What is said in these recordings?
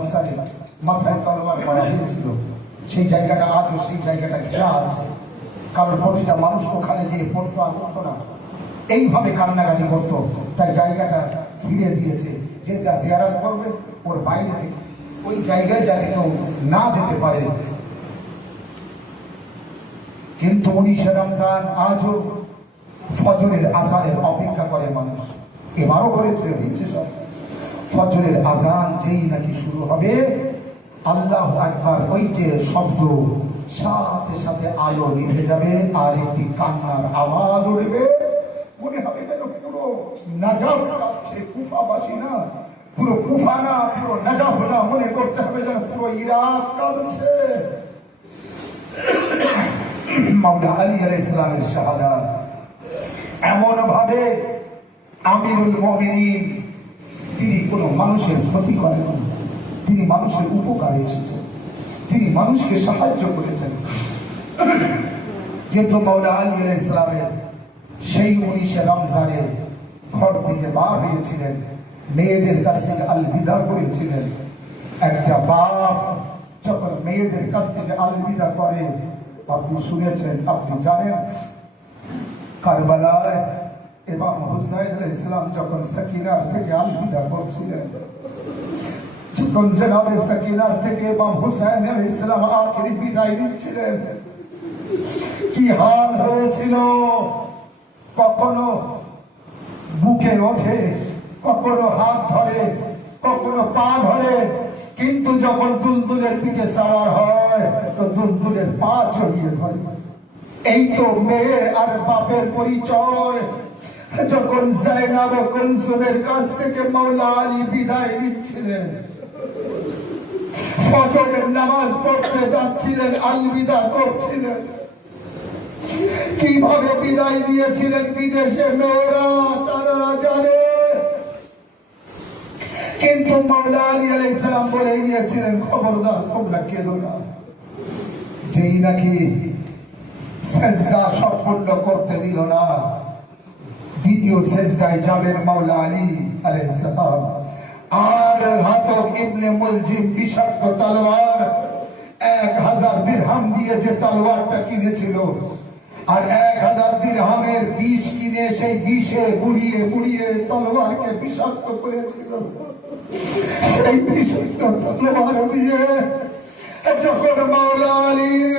রমজানে মাথায় তলোয়ার মারা হয়েছিল, সেই জায়গাটা আজও সেই জায়গাটা ঘেরা আছে। কারণ প্রতিটা মানুষ ওখানে যে পড়তো আর করতো না, এইভাবে কান্নাকাটি করতো, তাই জায়গাটা ঘিরে দিয়েছে। যে যা জিয়ারত করবে ওর বাইরে থেকে ওই জায়গায় যাতে কেউ না যেতে পারে। কিন্তু 19 রমজান আজও ফজরের আজানের অপেক্ষা করে মানুষ। এবারও করেছে, দিচ্ছে সব। ফজরের আজান যেই নাকি শুরু হবে, আল্লাহু আকবার, ওই যে শব্দ, সাথে সাথে আলো নিভে যাবে আর একটি কান্নার আওয়াজ উঠবে। মনে হবে যেন পুরো নাজাফ কাঁদছে, কুফাবাসী না, পুরো কুফা না, পুরো নাজাফ না, মনে করতে হবে যেন পুরো ইরাক কাঁদছে। মাওলা আলী আলাইহিস সালামের শাহাদাত এমন ভাবে আমিরুল মুমিনিন, তিনি কোনো মানুষের ক্ষতি করেন, তিনি মানুষের উপকারে এসেছেন, তিনি মানুষকে সাহায্য করেছেন। কিন্তু মাওলা আলী আলাইহিস সালামের সেই 19 রমজানে ঘর থেকে বার হয়েছিলেন, মেয়েদের কাছ থেকে আলবিদা করেছিলেন। একটা বাপ যখন মেয়েদের কাছ থেকে আলবিদা করে, আপনি শুনেছেন, আপনি জানেন, কারবালায় ইমাম হুসাইন আলাইহিস সালাম যখন সাকিনার থেকে আলবিদা করছিলেন, যখন জনাবে সাকিনার থেকে ইমাম হুসাইন আলাইহিস সালাম আখেরি বিদায় দিচ্ছিলেন, কি হাল হয়েছিল। কখনো বুকে ওঠে, কখনো হাত ধরে, কখনো পা ধরে, কিন্তু যখন দুলদুলের পিঠে সাওয়ার হয় তো দুলদুলের পা জড়িয়ে ধরে। এই তো মেয়ে আর বাপের পরিচয়। যখন যায়নাব কুলসুমের কাছ থেকে মাওলা আলী বিদায় নিচ্ছিলেন, ফজরের নামাজ পড়তে যাচ্ছিলেন, আলবিদা করছিলেন, কিভাবে বিদায় দিয়েছিলেন বিদেশে মেয়েরা তারা জানে। কিন্তু মাওলা আলী আলাইহিস সালাম বলে গিয়েছিলেন, খবরদার তোমরা কেঁদো না। যেই নাকি সেজদা সম্পূর্ণ করতে দিল না, দ্বিতীয় সেজদায় যাবেন মাওলা আলী আলাইহিস সালাম, আর হাতক ইবনে মুলজিম বিষাক্ত তলোয়ার, 1000 দিরহাম দিয়ে যে তলোয়ারটা কিনেছিল, আর 1000 দিরহামের বিষ কিনে সেই বিষে বুড়িয়ে বুড়িয়ে তলোয়ারকে বিষাক্ত করেছিল। সেই বিষাক্ত তলোয়ার দিয়ে যখন মাওলা আলীর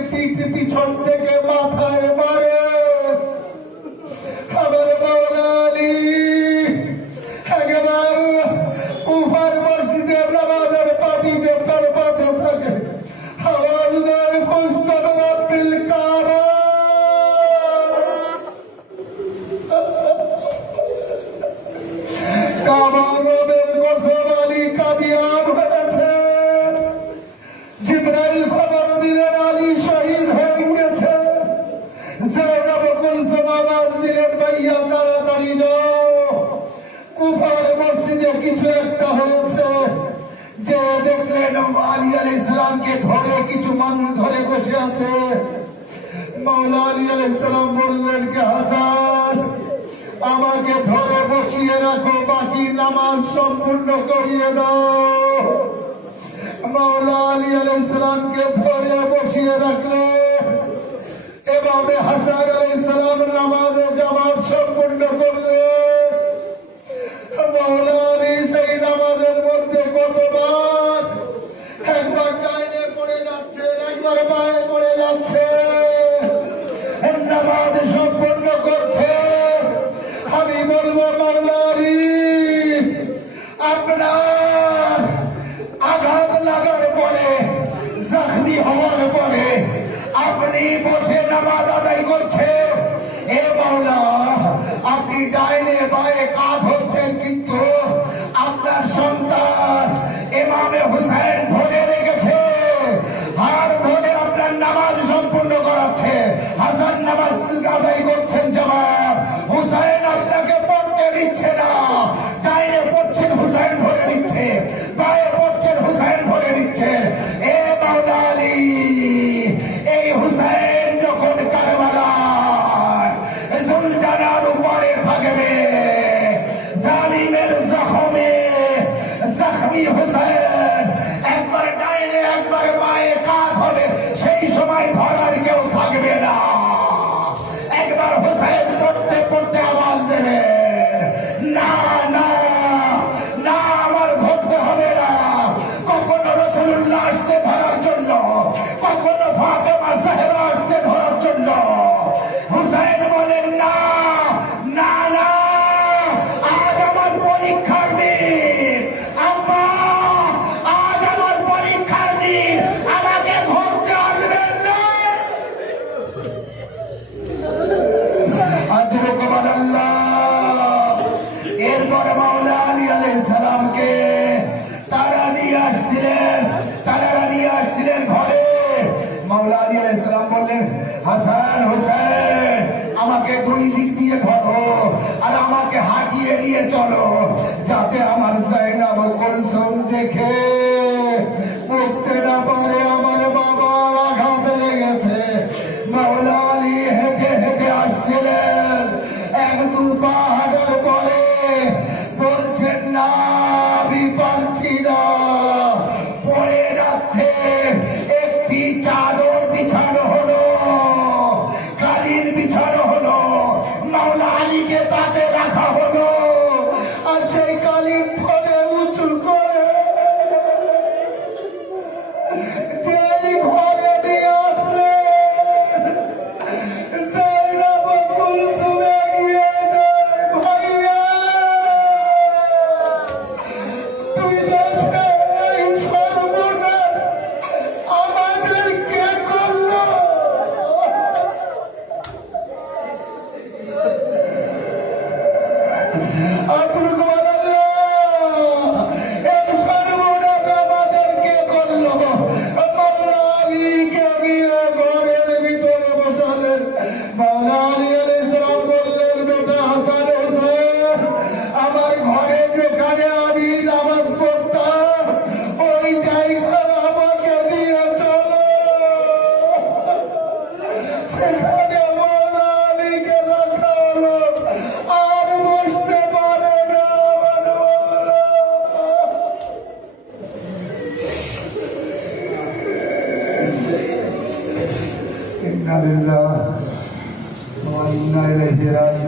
পিছন থেকে মাথায় মারে, আবার মাওলা আলী একবার কুফার মসজিদের নামাজের পাটিতে তলপাতে থাকে, আওয়াজ দেয় ফুস্তাদ রাব্বিল কাবা। কাবা রবের কসম, আলী কামিয়াব হয়েছে। জিবরাইল খবর দিলেন আলী শহীদ হয়ে গেছে। যায়নাব কুলসুম আওয়াজ দিলেন, ভাইয়া তাড়াতাড়ি যাও, কুফার মসজিদে কিছু একটা হয়েছে। যে দেখলেন আলী আলাইহিস সালামকে ধরে কিছু মানুষ ধরে বসে আছে। মাওলা আলী আলাইহিস সালাম বললেন, কে হাসান, আমাকে ধরে বসিয়ে রাখো, বাকি নামাজ সম্পূর্ণ করিয়ে দাও। মাওলা আলী আলাইহিস সালামকে ধরে বসিয়ে রাখলে এভাবে হাসান আলাইহিস সালাম নামাজে জামাত সম্পূর্ণ করলে। মাওলা আলী সেই নামাজের মধ্যে কতবার, একবার ডাইনে পড়ে যাচ্ছে, একবার বাঁয়ে পড়ে যাচ্ছে, নামাজ সম্পূর্ণ করছে। আমি বলবো মাওলা আলী, আপনার আঘাত লাগার পরে, জখমি হওয়ার পরে আপনি বসে নামাজ আদায় করছে, এ আসছিলেন ঘরে, মাওলা আলী আলাইহিস সালাম বললেন, হাসান হোসেন আমাকে দুই দিক দিয়ে ধরো আর আমাকে হাঁটিয়ে নিয়ে চলো, যাতে আমার যায়নাব কুলসুম দেখে বুঝতে না পারে আমার বাবার আঘাত লেগেছে। মাওলা আলী হেঁটে হেঁটে আসছিলেন, এক দু পা হাঁটার পরে বলছেন, না আমি পারছি না, পড়ে যাচ্ছে। একটি চাদর বিছানো হলো, কালির বিছানো হলো, মাওলা আলীকে তাতে রাখা হলো, আর সেই কালির ফলে উঁচু করে যেই ঘরে নিয়ে আসলেন, যায়নাব কুলসুম এগিয়ে দেয়, ভাইয়া তুই দেশে এই সর্বনাশ আমাদের কে করলো? আতুরকু আল্লাহ, এই সর্বনাশ আমাদের কে করলো? মাওলা আলীকে নিয়ে ঘরের ভিতরে বসালেন। মাওলা আলী আলাইহিস সালাম বললেন, বেটা হাসান হোসেন, আমার ঘরে যেখানে আমি নামাজ পড়তাম ওই জায়গায় আমাকে নিয়ে চলো। সেখানে মাওলা আলীকে রাখা হলো, আর বসতে পারে না আমার মাওলা। ইন্না লিল্লাহি ওয়া ইন্না ইলাইহি রাজিউন।